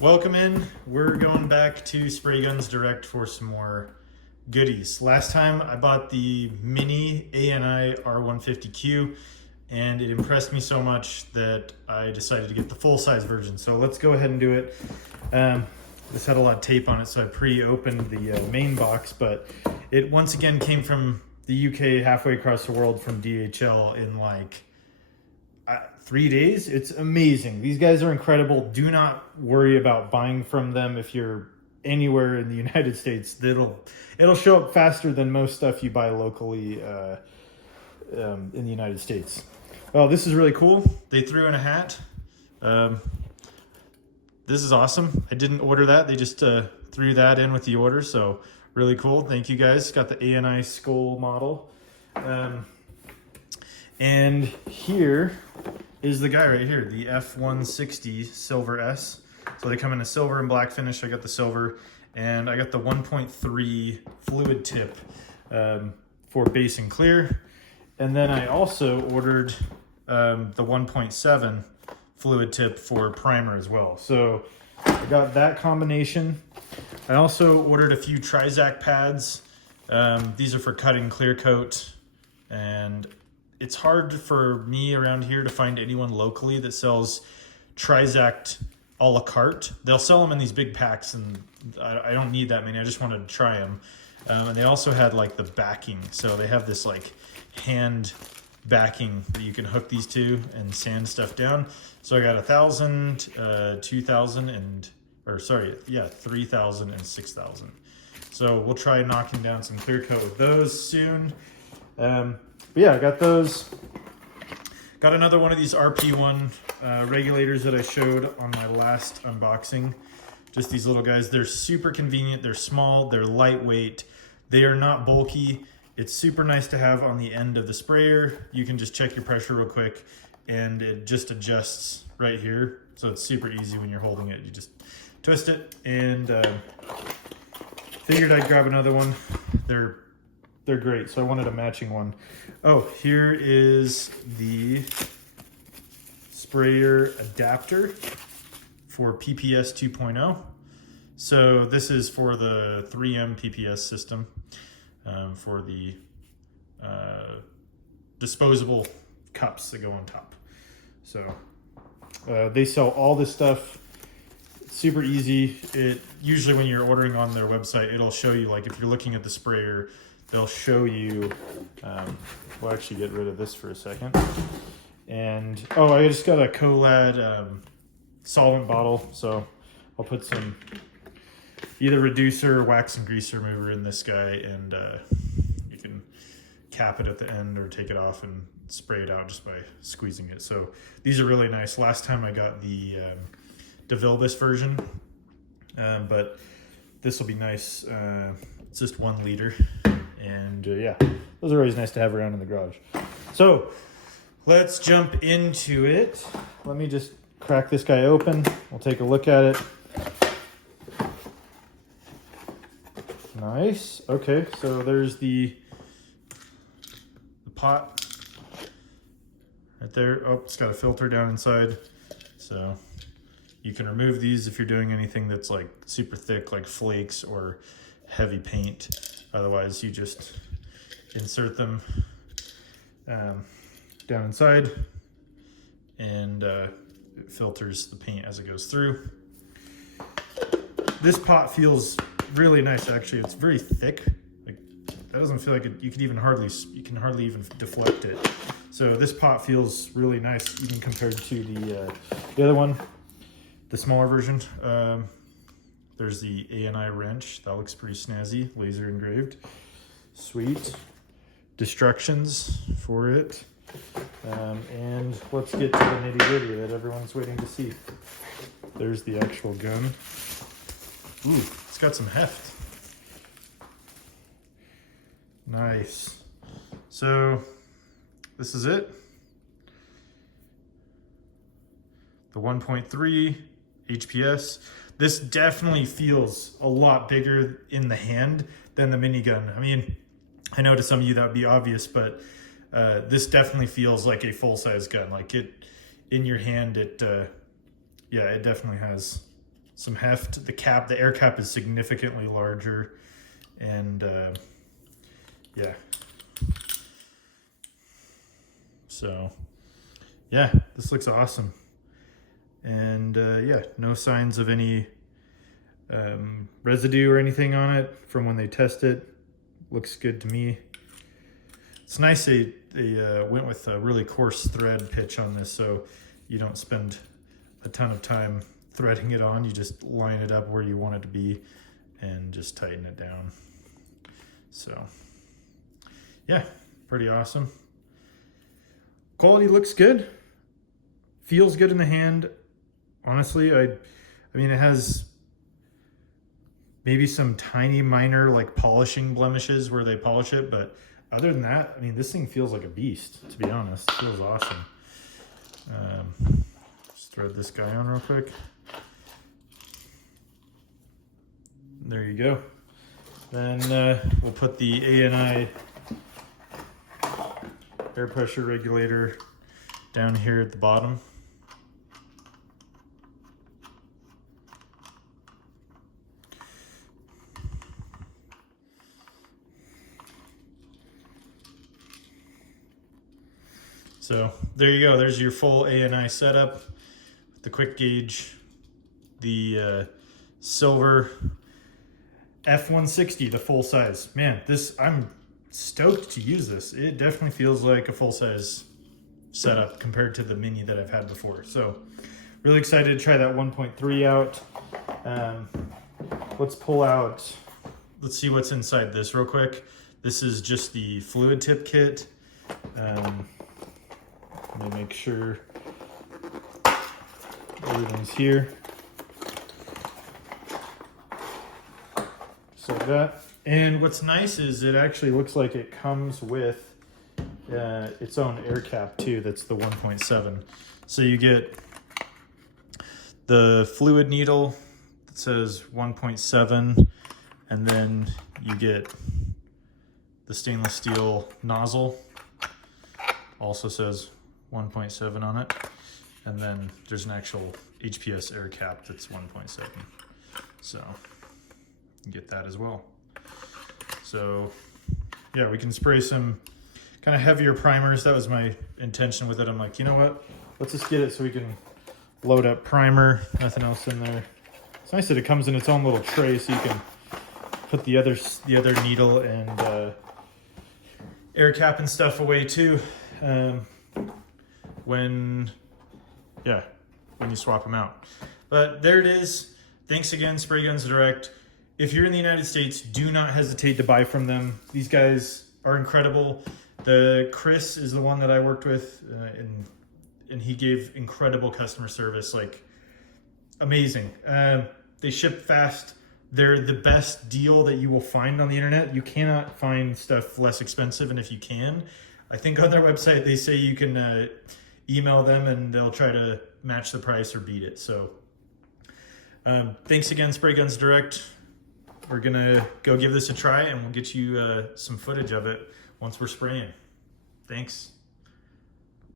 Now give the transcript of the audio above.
Welcome in. We're going back to Spraysgunsdirect for some more goodies. Last time I bought the mini ANI R150Q and it impressed me so much that I decided to get the full-size version. So let's go ahead and do it. This had a lot of tape on it, so I pre-opened the main box, but it once again came from the UK halfway across the world from DHL in like 3 days. It's amazing. These guys are incredible. Do not worry about buying from them if you're anywhere in the United States. It'll show up faster than most stuff you buy locally in the United States. Oh, this is really cool. They threw in a hat. This is awesome. I didn't order that. They just threw that in with the order, so really cool. Thank you guys. Got the ANI skull model. And here is the guy right here, the F160 Silver S. So they come in a silver and black finish. I got the silver, and I got the 1.3 fluid tip for base and clear. And then I also ordered the 1.7 fluid tip for primer as well. So I got that combination. I also ordered a few Trisect pads. These are for cutting clear coat, and it's hard for me around here to find anyone locally that sells Trisect a la carte. They'll sell them in these big packs, and I don't need that many. I just wanted to try them. And they also had like the backing. So they have this like hand backing that you can hook these to and sand stuff down. So I got 1,000, 2,000, and, or sorry, yeah, 3,000 and 6,000. So we'll try knocking down some clear coat with those soon. But yeah, I got those. Got another one of these RP1 regulators that I showed on my last unboxing. Just these little guys. They're super convenient. They're small. They're lightweight. They are not bulky. It's super nice to have on the end of the sprayer. You can just check your pressure real quick, and it just adjusts right here. So it's super easy when you're holding it. You just twist it, and figured I'd grab another one. They're great, so I wanted a matching one. Oh, here is the sprayer adapter for PPS 2.0. So this is for the 3M PPS system, for the disposable cups that go on top. So they sell all this stuff. It's super easy. Usually when you're ordering on their website, it'll show you, like if you're looking at the sprayer, they'll show you, we'll actually get rid of this for a second. And, oh, I just got a Colad solvent bottle. So I'll put some either reducer or wax and grease remover in this guy, and you can cap it at the end or take it off and spray it out just by squeezing it. So these are really nice. Last time I got the DeVilbiss version, but this will be nice. It's just 1 liter. And yeah, those are always nice to have around in the garage. So let's jump into it. Let me just crack this guy open. We'll take a look at it. Nice. Okay, so there's the pot right there. Oh, it's got a filter down inside. So you can remove these if you're doing anything that's like super thick, like flakes or heavy paint. Otherwise, you just insert them down inside, and it filters the paint as it goes through. This pot feels really nice, actually. It's very thick. Like, that doesn't feel like it, you can hardly even deflect it. So this pot feels really nice, even compared to the other one, the smaller version. There's the ANI wrench. That looks pretty snazzy, laser engraved. Sweet. Destructions for it. And let's get to the nitty gritty that everyone's waiting to see. There's the actual gun. Ooh, it's got some heft. Nice. So this is it. The 1.3 HPS. This definitely feels a lot bigger in the hand than the minigun. I mean, I know to some of you that would be obvious, but this definitely feels like a full-size gun. Like it in your hand, it definitely has some heft. The air cap is significantly larger, and yeah. So yeah, this looks awesome. And yeah, no signs of any residue or anything on it from when they test it. Looks good to me. It's nice they went with a really coarse thread pitch on this, so you don't spend a ton of time threading it on. You just line it up where you want it to be and just tighten it down. So yeah, pretty awesome. Quality looks good. Feels good in the hand. Honestly, I mean, it has maybe some tiny minor like polishing blemishes where they polish it, but other than that, I mean, this thing feels like a beast, to be honest. It feels awesome. Just thread this guy on real quick. There you go. Then we'll put the ANI air pressure regulator down here at the bottom. So there you go. There's your full ANI setup. The quick gauge, the silver F160, the full size. Man, I'm stoked to use this. It definitely feels like a full size setup compared to the mini that I've had before. So really excited to try that 1.3 out. Let's pull out, let's see what's inside this real quick. This is just the fluid tip kit. Let me make sure everything's here. So that, and what's nice is it actually looks like it comes with its own air cap too. That's the 1.7. So you get the fluid needle that says 1.7, and then you get the stainless steel nozzle, also says 1.7 on it, and then there's an actual HPS air cap that's 1.7. So you get that as well. So yeah, we can spray some kind of heavier primers. That was my intention with it. I'm like, you know what? Let's just get it so we can load up primer, nothing else in there. It's nice that it comes in its own little tray so you can put the other needle and air cap and stuff away too. When you swap them out. But there it is. Thanks again, Spraysgunsdirect. If you're in the United States, do not hesitate to buy from them. These guys are incredible. Chris is the one that I worked with, and he gave incredible customer service, like amazing. They ship fast. They're the best deal that you will find on the internet. You cannot find stuff less expensive, and if you can, I think on their website they say you can email them and they'll try to match the price or beat it. So thanks again, Spraysgunsdirect. We're gonna go give this a try, and we'll get you some footage of it once we're spraying. Thanks.